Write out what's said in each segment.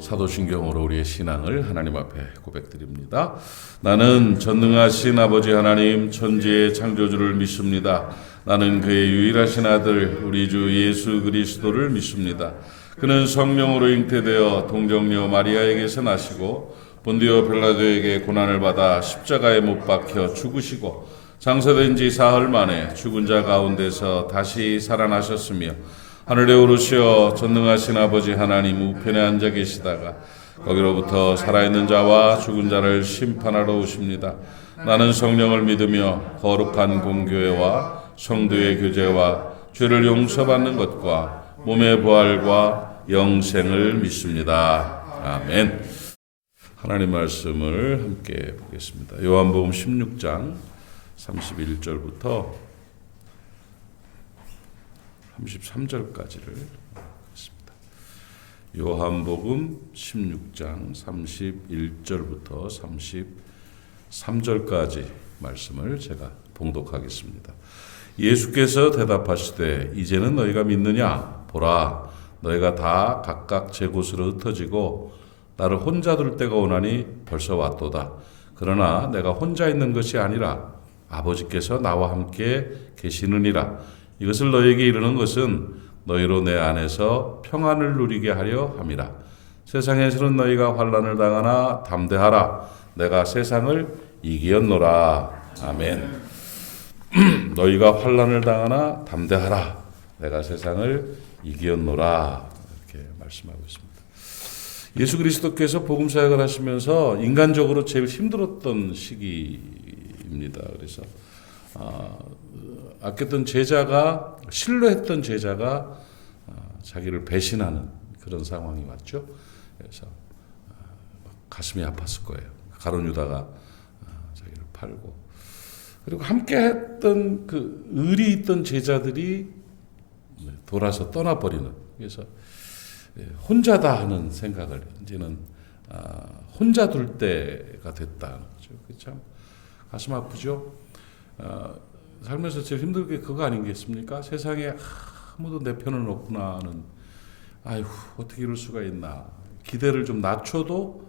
사도신경으로 우리의 신앙을 하나님 앞에 고백드립니다. 나는 전능하신 아버지 하나님 천지의 창조주를 믿습니다. 나는 그의 유일하신 아들 우리 주 예수 그리스도를 믿습니다. 그는 성령으로 잉태되어 동정녀 마리아에게서 나시고 본디오 빌라도에게 고난을 받아 십자가에 못 박혀 죽으시고 장사된 지 사흘 만에 죽은 자 가운데서 다시 살아나셨으며 하늘에 오르시어 전능하신 아버지 하나님 우편에 앉아 계시다가 거기로부터 살아있는 자와 죽은 자를 심판하러 오십니다. 나는 성령을 믿으며 거룩한 공교회와 성도의 교제와 죄를 용서받는 것과 몸의 부활과 영생을 믿습니다. 아멘. 하나님 말씀을 함께 보겠습니다. 요한복음 16장 31절부터 33절까지를 보겠습니다. 요한복음 16장 31절부터 33절까지 말씀을 제가 봉독하겠습니다. 예수께서 대답하시되 이제는 너희가 믿느냐? 보라, 너희가 다 각각 제 곳으로 흩어지고 나를 혼자 둘 때가 오나니 벌써 왔도다. 그러나 내가 혼자 있는 것이 아니라 아버지께서 나와 함께 계시느니라. 이것을 너희에게 이르는 것은 너희로 내 안에서 평안을 누리게 하려 함이라. 세상에서는 너희가 환난을 당하나 담대하라. 내가 세상을 이기었노라. 아멘. 너희가 환난을 당하나 담대하라. 내가 세상을 이기었노라. 이렇게 말씀하고 있습니다. 예수 그리스도께서 복음 사역을 하시면서 인간적으로 제일 힘들었던 시기입니다. 그래서 아꼈던 제자가, 신뢰했던 제자가 자기를 배신하는 그런 상황이 왔죠. 그래서 가슴이 아팠을 거예요. 가룟 유다가 자기를 팔고, 그리고 함께했던 그 의리 있던 제자들이 돌아서 떠나버리는. 그래서 혼자다 하는 생각을 이제는 혼자 둘 때가 됐다는 거죠. 참 가슴 아프죠. 살면서 제일 힘든 게 그거 아니겠습니까? 세상에 아무도 내 편은 없구나 하는, 아이고 어떻게 이럴 수가 있나, 기대를 좀 낮춰도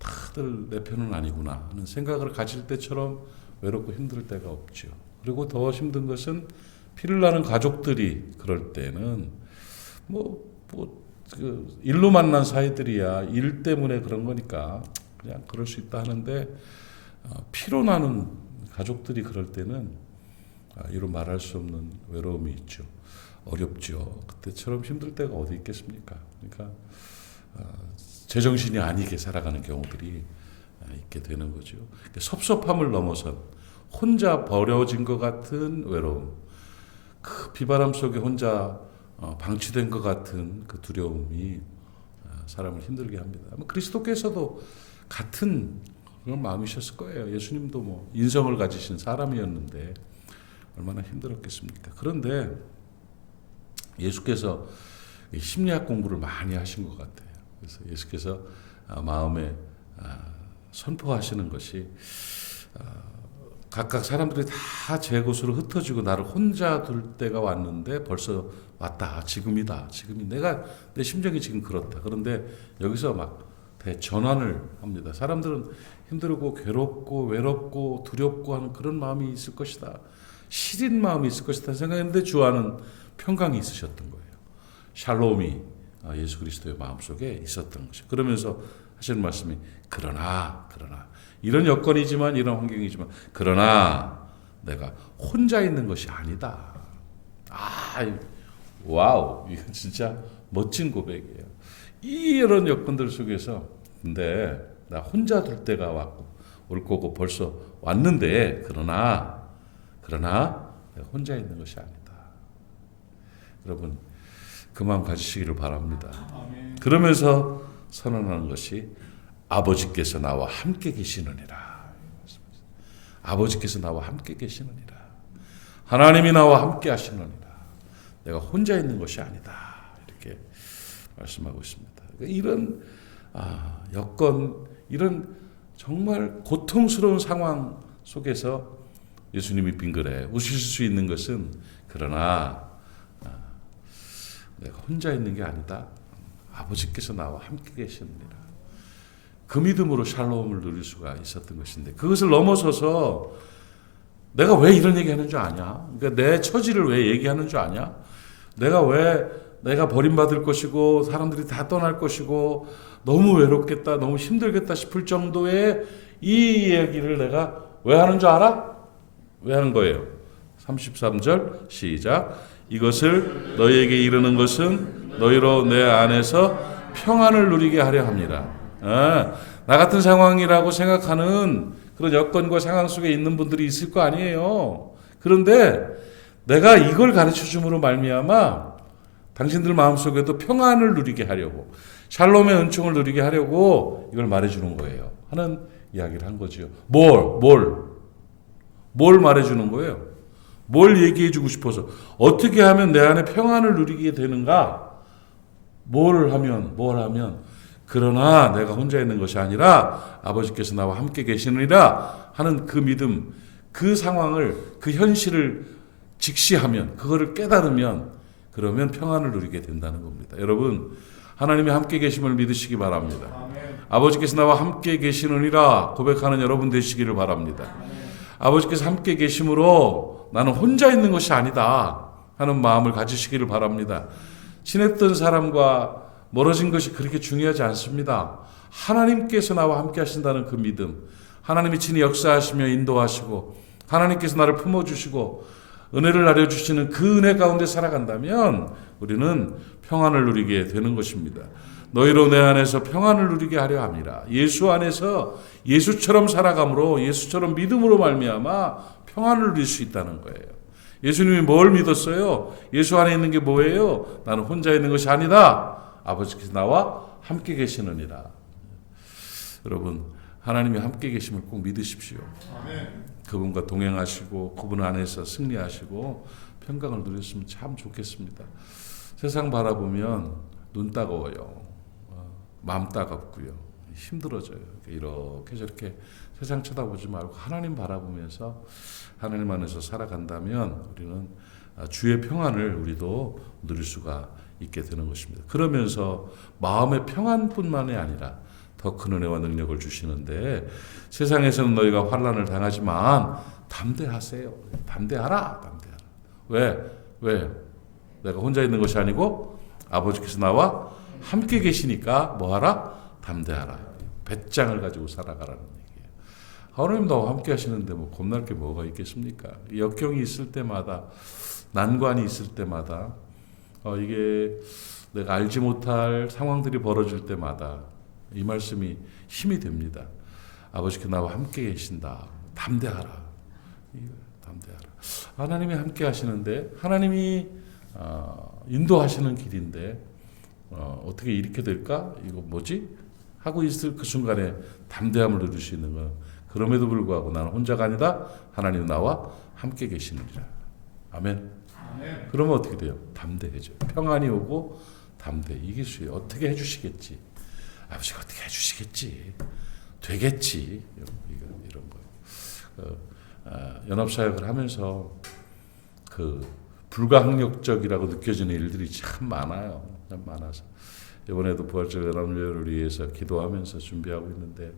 다들 내 편은 아니구나 하는 생각을 가질 때처럼 외롭고 힘들 때가 없죠. 그리고 더 힘든 것은 피를 나는 가족들이 그럴 때는 그 일로 만난 사이들이야 일 때문에 그런 거니까 그냥 그럴 수 있다 하는데, 피로 나는 가족들이 그럴 때는 이루 말할 수 없는 외로움이 있죠. 어렵죠. 그때처럼 힘들 때가 어디 있겠습니까? 그러니까 제정신이 아니게 살아가는 경우들이 있게 되는 거죠. 섭섭함을 넘어선 혼자 버려진 것 같은 외로움, 그 비바람 속에 혼자 방치된 것 같은 그 두려움이 사람을 힘들게 합니다. 그리스도께서도 같은 그런 마음이셨을 거예요. 예수님도 인성을 가지신 사람이었는데 얼마나 힘들었겠습니까? 그런데 예수께서 심리학 공부를 많이 하신 것 같아요. 그래서 예수께서 마음에 선포하시는 것이, 각각 사람들이 다 제 곳으로 흩어지고 나를 혼자 둘 때가 왔는데 벌써 왔다. 지금이다. 지금이 내 심정이 지금 그렇다. 그런데 여기서 막 대전환을 합니다. 사람들은 힘들고 괴롭고 외롭고 두렵고 하는 그런 마음이 있을 것이다. 시린 마음이 있을 것이다 생각했는데 주 안은 평강이 있으셨던 거예요. 샬롬이 예수 그리스도의 마음속에 있었던 것이죠. 그러면서 하시는 말씀이 그러나 이런 여건이지만 이런 환경이지만 그러나 내가 혼자 있는 것이 아니다. 와우, 이거 진짜 멋진 고백이에요. 이런 여건들 속에서 근데 나 혼자 둘 때가 왔고 올 거고 벌써 왔는데 그러나 내가 혼자 있는 것이 아니다. 여러분 그 마음 가지시기를 바랍니다. 그러면서 선언하는 것이 아버지께서 나와 함께 계시느니라. 아버지께서 나와 함께 계시느니라. 하나님이 나와 함께 하시느니라. 내가 혼자 있는 것이 아니다. 이렇게 말씀하고 있습니다. 이런 여건, 이런 정말 고통스러운 상황 속에서 예수님이 빙그레 웃으실 수 있는 것은 그러나 내가 혼자 있는 게 아니다. 아버지께서 나와 함께 계시느니라. 그 믿음으로 샬롬을 누릴 수가 있었던 것인데, 그것을 넘어서서 내가 왜 이런 얘기하는 줄 아냐? 그러니까 내 처지를 왜 얘기하는 줄 아냐? 내가 버림받을 것이고 사람들이 다 떠날 것이고 너무 외롭겠다, 너무 힘들겠다 싶을 정도의 이 이야기를 내가 왜 하는 줄 알아? 왜 하는 거예요? 33절 시작. 이것을 너희에게 이르는 것은 너희로 내 안에서 평안을 누리게 하려 합니다. 나 같은 상황이라고 생각하는 그런 여건과 상황 속에 있는 분들이 있을 거 아니에요. 그런데 내가 이걸 가르쳐 줌으로 말미암아 당신들 마음속에도 평안을 누리게 하려고, 샬롬의 은총을 누리게 하려고 이걸 말해주는 거예요. 하는 이야기를 한 거죠. 뭘 말해주는 거예요? 뭘 얘기해주고 싶어서, 어떻게 하면 내 안에 평안을 누리게 되는가? 뭘 하면 그러나 내가 혼자 있는 것이 아니라 아버지께서 나와 함께 계시느니라 하는 그 믿음, 그 상황을, 그 현실을 직시하면, 그거를 깨달으면, 그러면 평안을 누리게 된다는 겁니다. 여러분, 하나님이 함께 계심을 믿으시기 바랍니다. 아버지께서 나와 함께 계시느니라 고백하는 여러분 되시기를 바랍니다. 아버지께서 함께 계심으로 나는 혼자 있는 것이 아니다 하는 마음을 가지시기를 바랍니다. 친했던 사람과 멀어진 것이 그렇게 중요하지 않습니다. 하나님께서 나와 함께 하신다는 그 믿음, 하나님이 친히 역사하시며 인도하시고 하나님께서 나를 품어주시고 은혜를 나려주시는 그 은혜 가운데 살아간다면 우리는 평안을 누리게 되는 것입니다. 너희로 내 안에서 평안을 누리게 하려 함이라. 예수 안에서 예수처럼 살아감으로, 예수처럼 믿음으로 말미암아 평안을 누릴 수 있다는 거예요. 예수님이 뭘 믿었어요? 예수 안에 있는 게 뭐예요? 나는 혼자 있는 것이 아니다. 아버지께서 나와 함께 계시느니라. 여러분, 하나님이 함께 계심을 꼭 믿으십시오. 아멘. 그분과 동행하시고 그분 안에서 승리하시고 평강을 누렸으면 참 좋겠습니다. 세상 바라보면 눈 따가워요. 마음 따갑고요. 힘들어져요. 이렇게 저렇게 세상 쳐다보지 말고 하나님 바라보면서 하나님 안에서 살아간다면 우리는 주의 평안을 우리도 누릴 수가 있게 되는 것입니다. 그러면서 마음의 평안뿐만이 아니라 더 큰 은혜와 능력을 주시는데, 세상에서는 너희가 환난을 당하지만 담대하세요. 담대하라. 왜? 내가 혼자 있는 것이 아니고 아버지께서 나와 함께 계시니까 뭐하라? 담대하라. 배짱을 가지고 살아가라는 얘기예요. 하나님 나와 함께 하시는데 뭐 겁날 게 뭐가 있겠습니까? 역경이 있을 때마다, 난관이 있을 때마다, 이게 내가 알지 못할 상황들이 벌어질 때마다 이 말씀이 힘이 됩니다. 아버지께 나와 함께 계신다. 담대하라. 담대하라. 하나님이 함께 하시는데, 하나님이 인도하시는 길인데 어떻게 이렇게 될까? 이거 뭐지? 하고 있을 그 순간에 담대함을 누릴 수 있는 건, 그럼에도 불구하고 나는 혼자가 아니다. 하나님 나와 함께 계시느니라. 아멘. 그러면 어떻게 돼요? 담대해져요. 평안이 오고 담대. 이게 수요. 어떻게 해주시겠지? 아버지가 어떻게 해주시겠지? 되겠지. 이런 거. 연합사역을 하면서 그 불가항력적이라고 느껴지는 일들이 참 많아요. 참 많아서 이번에도 부활절 연합예배를 위해서 기도하면서 준비하고 있는데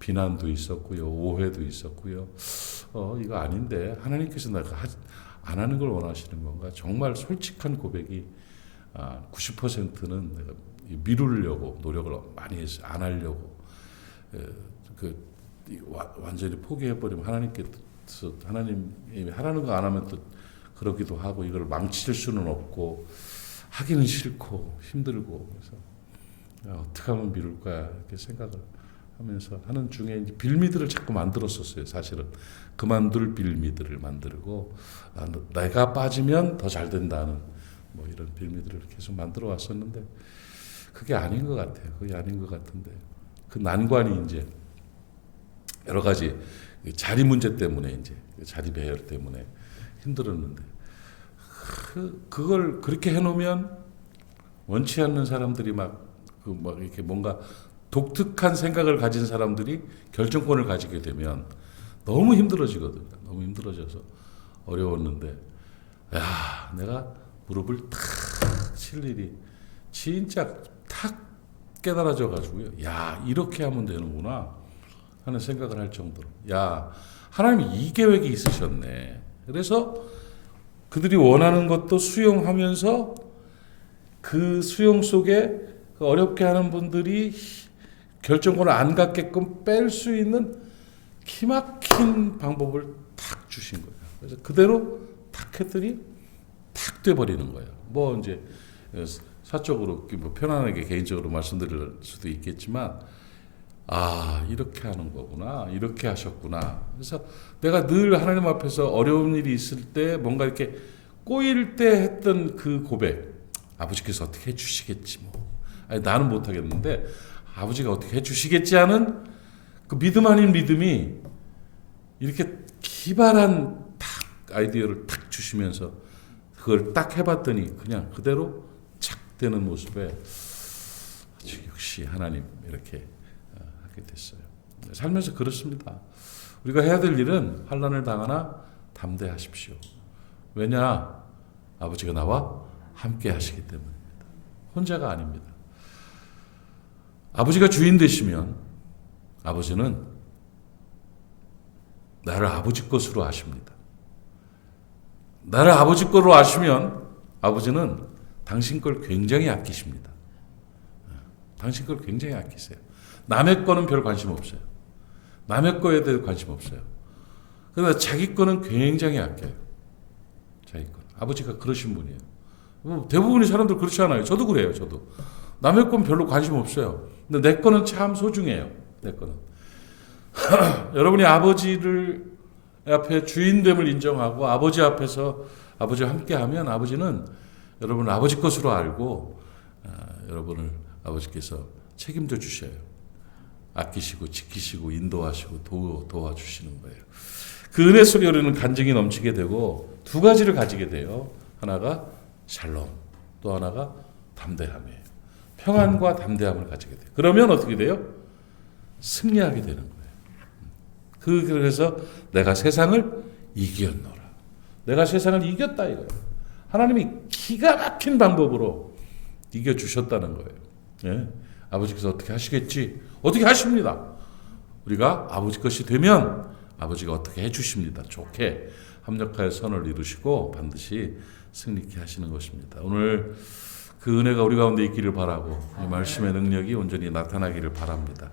비난도 있었고요, 오해도 있었고요. 이거 아닌데 하나님께서 내가 안 하는 걸 원하시는 건가? 정말 솔직한 고백이 90%는 내가 미루려고 노력을 많이 해서 안 하려고, 완전히 포기해버리면 하나님이 하라는 거 안 하면 또 그러기도 하고, 이걸 망칠 수는 없고 하기는 싫고 힘들고, 그래서 어떻게 하면 미룰 거야 이렇게 생각을 하면서 하는 중에 이제 빌미들을 자꾸 만들었었어요. 사실은 그만둘 빌미들을 만들고, 내가 빠지면 더 잘 된다는 뭐 이런 빌미들을 계속 만들어 왔었는데 그게 아닌 것 같아요. 그게 아닌 것 같은데 그 난관이 이제 여러 가지 자리 문제 때문에, 이제 자리 배열 때문에 힘들었는데, 그걸 그렇게 해놓으면 원치 않는 사람들이 막 이렇게 뭔가 독특한 생각을 가진 사람들이 결정권을 가지게 되면 너무 힘들어지거든요. 너무 힘들어져서 어려웠는데, 내가 무릎을 탁 칠 일이 진짜 탁 깨달아져 가지고요. 야, 이렇게 하면 되는구나 하는 생각을 할 정도로, 야, 하나님이 이 계획이 있으셨네. 그래서 그들이 원하는 것도 수용하면서 그 수용 속에 그 어렵게 하는 분들이 결정권을 안 갖게끔 뺄 수 있는 기막힌 방법을 탁 주신 거예요. 그래서 그대로 탁 했더니 탁 돼버리는 거예요. 뭐 이제 사적으로 뭐 편안하게 개인적으로 말씀드릴 수도 있겠지만, 아, 이렇게 하는 거구나, 이렇게 하셨구나. 그래서 내가 늘 하나님 앞에서 어려운 일이 있을 때 뭔가 이렇게 꼬일 때 했던 그 고백, 아버지께서 어떻게 해주시겠지 뭐, 아니, 나는 못하겠는데 아버지가 어떻게 해주시겠지 하는 그 믿음 아닌 믿음이 이렇게 기발한 탁 아이디어를 탁 주시면서 그걸 딱 해봤더니 그냥 그대로 착 되는 모습에 역시 하나님 이렇게 하게 됐어요. 살면서 그렇습니다. 우리가 해야 될 일은 환난을 당하나 담대하십시오. 왜냐? 아버지가 나와 함께 하시기 때문입니다. 혼자가 아닙니다. 아버지가 주인 되시면 아버지는 나를 아버지 것으로 아십니다. 나를 아버지 거로 아시면 아버지는 당신 걸 굉장히 아끼십니다. 당신 걸 굉장히 아끼세요. 남의 거는 별 관심 없어요. 남의 거에 대해 관심 없어요. 그러나 자기 거는 굉장히 아껴요. 자기 거. 아버지가 그러신 분이에요. 대부분의 사람들 그렇지 않아요. 저도 그래요. 저도. 남의 건 별로 관심 없어요. 근데 내 거는 참 소중해요. 내 거는. 여러분이 아버지를 앞에 주인됨을 인정하고 아버지 앞에서 아버지와 함께하면 아버지는 여러분을 아버지 것으로 알고 여러분을 아버지께서 책임져 주셔요. 아끼시고 지키시고 인도하시고 도와주시는 거예요. 그 은혜 속에 우리는 간증이 넘치게 되고 두 가지를 가지게 돼요. 하나가 샬롬, 또 하나가 담대함이에요. 평안과 담대함을 가지게 돼요. 그러면 어떻게 돼요? 승리하게 되는 거예요. 그래서 내가 세상을 이겼노라. 내가 세상을 이겼다 이거예요. 하나님이 기가 막힌 방법으로 이겨주셨다는 거예요. 예? 아버지께서 어떻게 하시겠지? 어떻게 하십니다. 우리가 아버지 것이 되면 아버지가 어떻게 해주십니다. 좋게 합력하여 선을 이루시고 반드시 승리케 하시는 것입니다. 오늘 그 은혜가 우리 가운데 있기를 바라고 이 말씀의 능력이 온전히 나타나기를 바랍니다.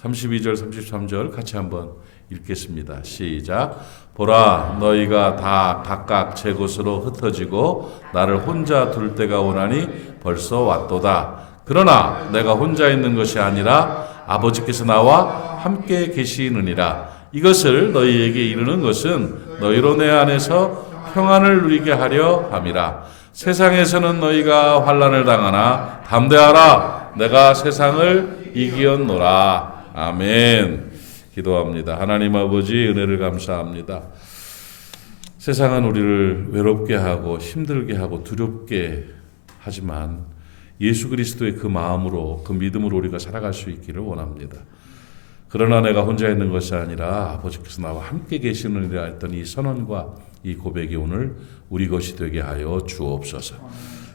32절 33절 같이 한번 읽겠습니다. 시작. 보라, 너희가 다 각각 제 곳으로 흩어지고 나를 혼자 둘 때가 오나니 벌써 왔도다. 그러나 내가 혼자 있는 것이 아니라 아버지께서 나와 함께 계시느니라. 이것을 너희에게 이르는 것은 너희로 내 안에서 평안을 누리게 하려 함이라. 세상에서는 너희가 환난을 당하나 담대하라. 내가 세상을 이기었노라. 아멘. 기도합니다. 하나님 아버지, 은혜를 감사합니다. 세상은 우리를 외롭게 하고 힘들게 하고 두렵게 하지만 예수 그리스도의 그 마음으로, 그 믿음으로 우리가 살아갈 수 있기를 원합니다. 그러나 내가 혼자 있는 것이 아니라 아버지께서 나와 함께 계시느니라 했던 이 선언과 이 고백이 오늘 우리 것이 되게 하여 주옵소서.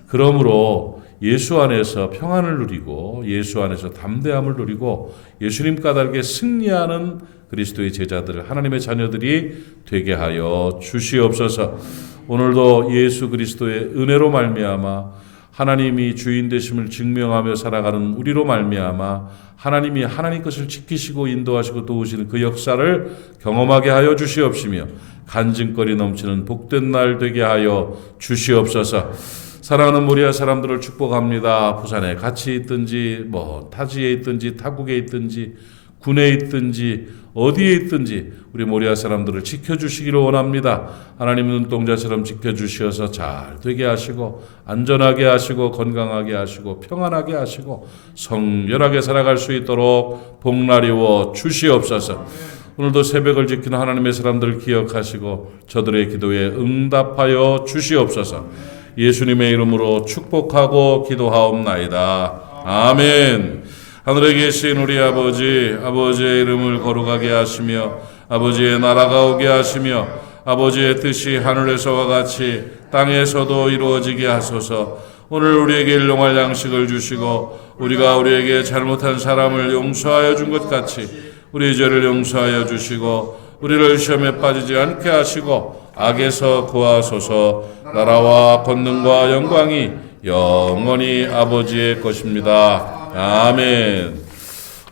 그러므로 예수 안에서 평안을 누리고 예수 안에서 담대함을 누리고 예수님 까닭에 승리하는 그리스도의 제자들, 하나님의 자녀들이 되게 하여 주시옵소서. 오늘도 예수 그리스도의 은혜로 말미암아 하나님이 주인 되심을 증명하며 살아가는 우리로 말미암아 하나님이 하나님 것을 지키시고 인도하시고 도우시는 그 역사를 경험하게 하여 주시옵시며 간증거리 넘치는 복된 날 되게 하여 주시옵소서. 사랑하는 모리아 사람들을 축복합니다. 부산에 같이 있든지 뭐 타지에 있든지 타국에 있든지 군에 있든지 어디에 있든지 우리 모리아 사람들을 지켜주시기를 원합니다. 하나님 눈동자처럼 지켜주셔서 잘 되게 하시고 안전하게 하시고 건강하게 하시고 평안하게 하시고 성결하게 살아갈 수 있도록 복나리워 주시옵소서. 오늘도 새벽을 지키는 하나님의 사람들을 기억하시고 저들의 기도에 응답하여 주시옵소서. 예수님의 이름으로 축복하고 기도하옵나이다. 아멘. 하늘에 계신 우리 아버지, 아버지의 이름을 거룩하게 하시며 아버지의 나라가 오게 하시며 아버지의 뜻이 하늘에서와 같이 땅에서도 이루어지게 하소서. 오늘 우리에게 일용할 양식을 주시고 우리가 우리에게 잘못한 사람을 용서하여 준 것 같이 우리 죄를 용서하여 주시고 우리를 시험에 빠지지 않게 하시고 악에서 구하소서. 나라와 권능과 영광이 영원히 아버지의 것입니다. 아멘.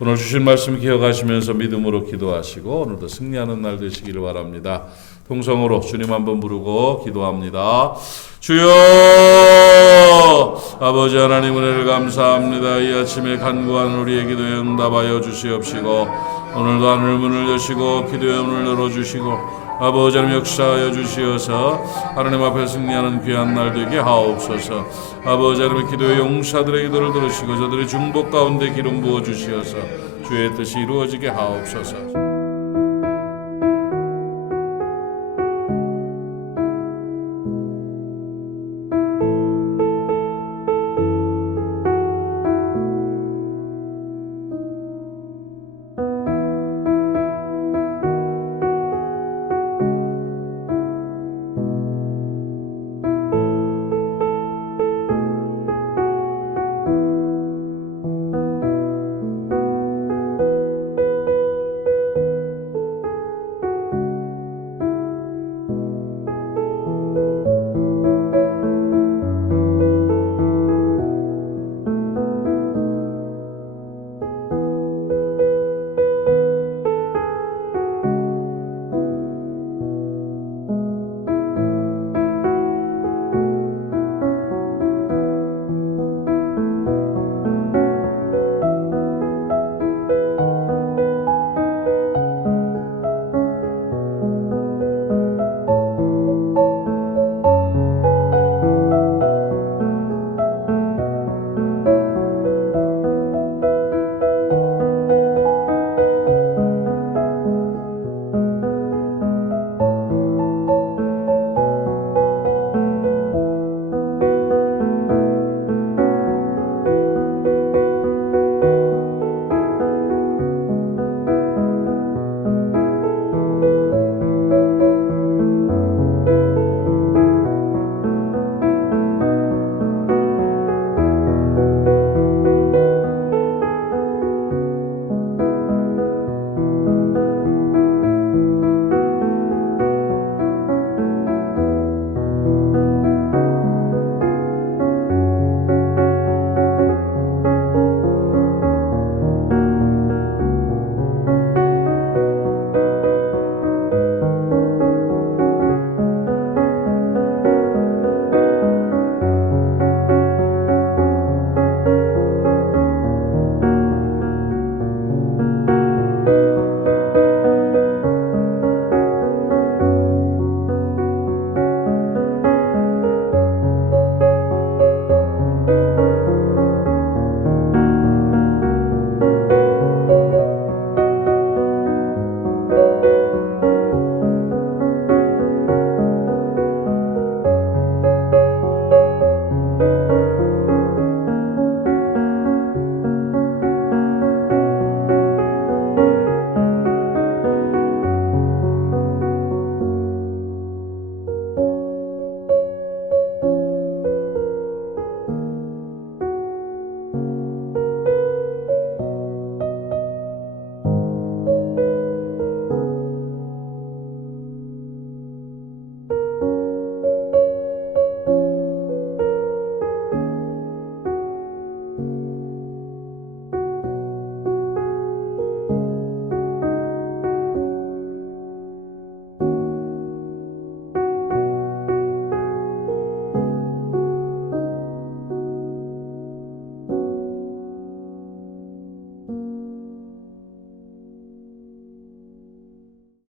오늘 주신 말씀 기억하시면서 믿음으로 기도하시고 오늘도 승리하는 날 되시기를 바랍니다. 통성으로 주님 한번 부르고 기도합니다. 주여, 아버지 하나님 은혜를 감사합니다. 이 아침에 간구한 우리의 기도에 응답하여 주시옵시고 오늘도 하늘 문을 여시고 기도의 문을 열어주시고 아버지 하나님 역사하여 주시어서 하나님 앞에 승리하는 귀한 날 되게 하옵소서. 아버지 하나님 기도의 용사들의 기도를 들으시고 저들의 중복 가운데 기름 부어 주시어서 주의 뜻이 이루어지게 하옵소서.